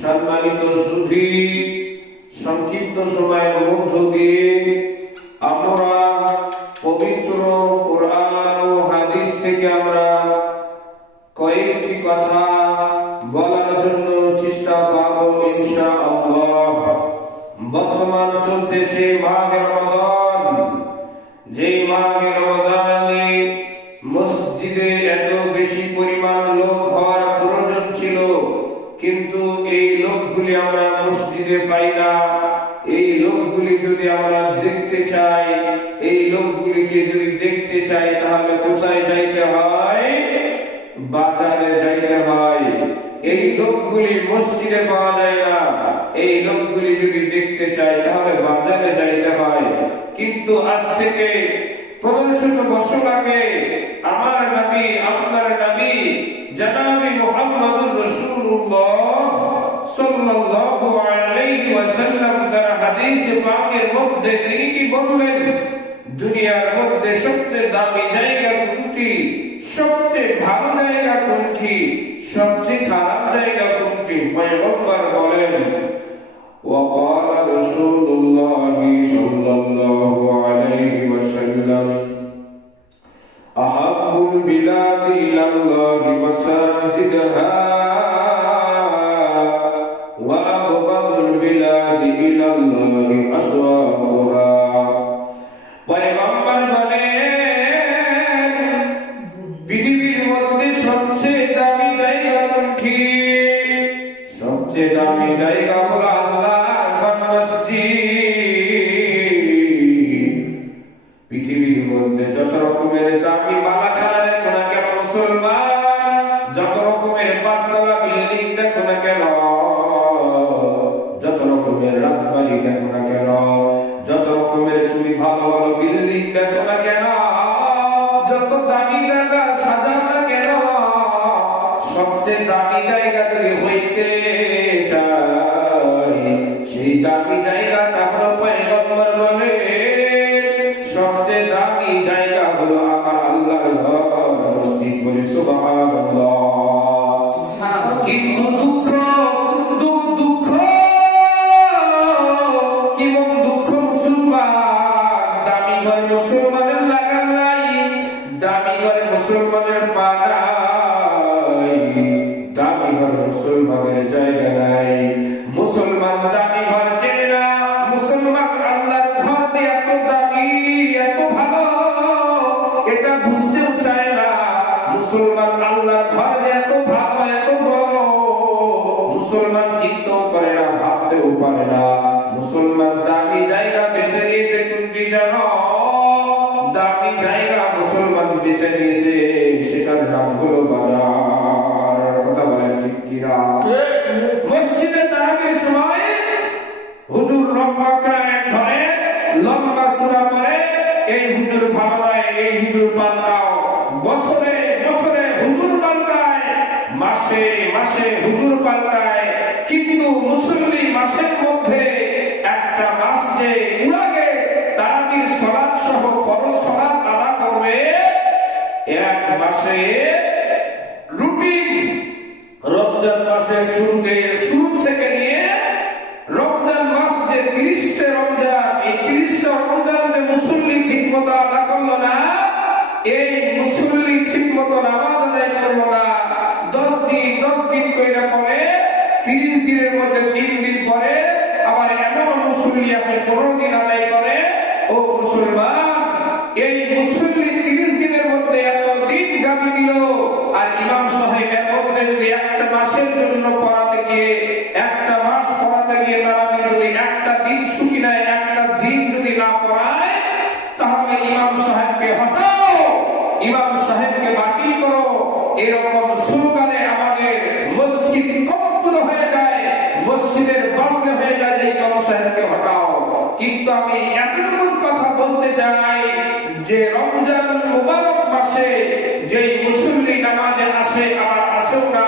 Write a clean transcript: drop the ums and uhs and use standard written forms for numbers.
সম্মানিত সুধী, সংক্ষিপ্ত সময়ের মধ্য দিয়ে আমরা পবিত্র কোরআন ও হাদিস থেকে আমরা কয়েকটি কথা বলার জন্য চেষ্টা করব ইনশাআল্লাহ। বর্তমান চলতেছে মাহে রমাদান। যে মাহে রমাদানে মসজিদে এত বেশি পরিমাণ লোক হওয়ার প্রয়োজন ছিল, কিন্তু এই লোকগুলি আমরা মসজিদে পাই না। এই লোকগুলি যদি আমরা দেখতে চাই, এই লোকগুলিকে যদি দেখতে চাই, তাহলে কোথায় যাইতে হয়? বাজারে যাইতে হয়। এই লোকগুলি মসজিদে পাওয়া যায় না। এই লোকগুলি যদি দেখতে চাই, তাহলে বাজারে যাইতে হয়। কিন্তু আজ থেকে 1500 বছর আগে আমার নবী, আপনার নবী জনাবে মুহাম্মদুর রাসূলুল্লাহ সাল্লাল্লাহু আলাইহি ওয়াসাল্লাম তার হাদিসে পাকের মধ্যে তিনি কি বললেন? দুনিয়ার মধ্যে সবচেয়ে দামি জায়গা কোনটি? সবচেয়ে ভালো জায়গা কোনটি? সবচেয়ে খারাপ জায়গা কোনটি? পয়গম্বর বলেন, وقال رسول الله صلى الله عليه وسلم أحب البلاد إلى الله مساجدها وأبغض البلاد إلى الله أسواقها। পয়গম্বর বলেন, পৃথিবীর মধ্যে সবচেয়ে দামি জায়গা কোনটি? সবচেয়ে দামি জায়গা হলো আল্লাহর মসজিদ। পৃথিবীর মধ্যে যত রকমের দামি বালাখানা দেখো না কেন মুসলমান, যত রকমের পাঁচতলা বিল্ডিং দেখো না কেন, যত রকমের রাজবাড়ি দেখো না কেন, যত রকমের তুমি ভালো ভালো বিল্ডিং দেখো না কেন, যত দামি জায়গা সাজাও না কেন, সবচেয়ে দামি জায়গা যদি হইতে চাই, সেই দামি জায়গাটা হলো পয়গম্বর বলে সবচেয়ে দামি জায়গা হলো আমার আল্লাহর ঘর মসজিদ। বলে সুবহানাল্লাহ। কিন্তু দুঃখ কি দুঃখ মুসলমান, দামি ঘর মুসলমানের লাগান নাই, দামি ঘরে মুসলমানের পা নাই, দামি ঘর মুসলমানের জায়গা নাই। মুসলমান দামি ঘর চেনে না, মুসলমান আল্লাহর ঘর দিয়ে এত দামি, এত ভালো, এটা বুঝতেও চায় না। মুসলমান আল্লাহর ঘর দিয়ে এত ভালো, এত বড়, মুসলমান চিন্তাও করে না, ভাবতেও পারে না। মুসলমান দামি জায়গা বেছে নিয়েছে কোনটি জানো? দামি জায়গা মুসলমান বেছে নিয়েছে, সেটার নাম হলো বাজার। কথা বলেন ঠিক কিনা? মসজিদে তারাবির সময় হুজুর লম্বা কায়েম ধরে, লম্বা সূরা পড়ে, এই হুজুর ভালো নয়, এই হুজুর পাল্টাও। বছরে বছরে হুজুর পাল্টায়, মাসে মাসে হুজুর পাল্টায়, কিন্তু মুসল্লি মাসের মধ্যে একটা মাস যে উড়াগে তারাবির সালাত সহ ফরজ সালাত আদা করবে, এক মাসে রুটিন রমজান মাসের শুরু থেকে নিয়ে রমজান মাস যে 30টা রমজান, এই 30টা রমজান যে মুসল্লি ঠিক মতো আদা করলো না, এই মুসল্লি ঠিক মতো নামাজ আদায় করলো না, 10 দিন কইরা পরে 30 দিনের মধ্যে 3 দিন পরে আবার এমন মুসল্লি আছে 15 দিন আদায় করে। ও মুসলমান, এই মুসল্লি 30 দিনের মধ্যে এত দিন গাবি দিল, আর ইমাম সাহেব এর মধ্যে যদি একটা মাসের জন্য পড়াতে গিয়ে, একটা মাস পড়াতে গিয়ে তারাবি যদি একটা দিন ছুটি নেয়, একটা দিন যদি না পড়ায়, তাহলে ইমাম সাহেবকে হটাও, ইমাম সাহেবকে বাতিল করো, এরকম স্লোগানে আমাদের মসজিদ কম্পিত হয়ে যায়, মসজিদের বাস্তে হয়ে যায় যে ইমাম সাহেবকে হটাও। কিন্তু আমি এতটুকু কথা বলতে চাই যে রমজান মুবারক মাসে যেই মুসল্লি নামাজে আসে, আবার আসেও না,